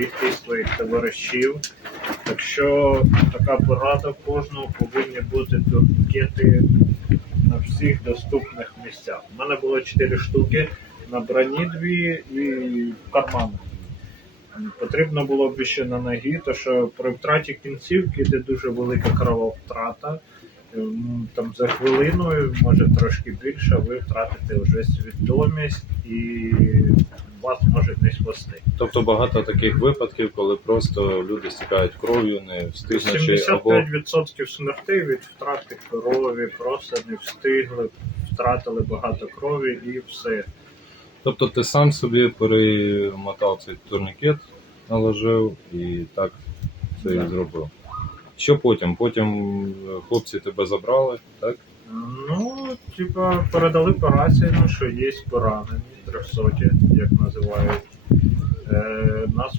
бігти із твоїх товаришів. Так що така порада кожного повинні бути турнікети на всіх доступних місцях. У мене було 4 штуки на броні дві і в карманах. Потрібно було б ще на ноги, то що при втраті кінцівки йде дуже велика крововтрата. Там за хвилиною, може трошки більше, ви втратите вже свідомість і вас можуть не спасти. Тобто багато таких випадків, коли просто люди стікають кров'ю, не встигнучи або 75% смертей від втрати крові, просто не встигли, втратили багато крові і все. тобто ти сам собі перемотав цей турнікет, наложив і так це і зробив. Що потім? Потім е, хлопці тебе забрали, так? Ну, типа, передали по рації, ну, що є поранені, трьохсоті, як називають.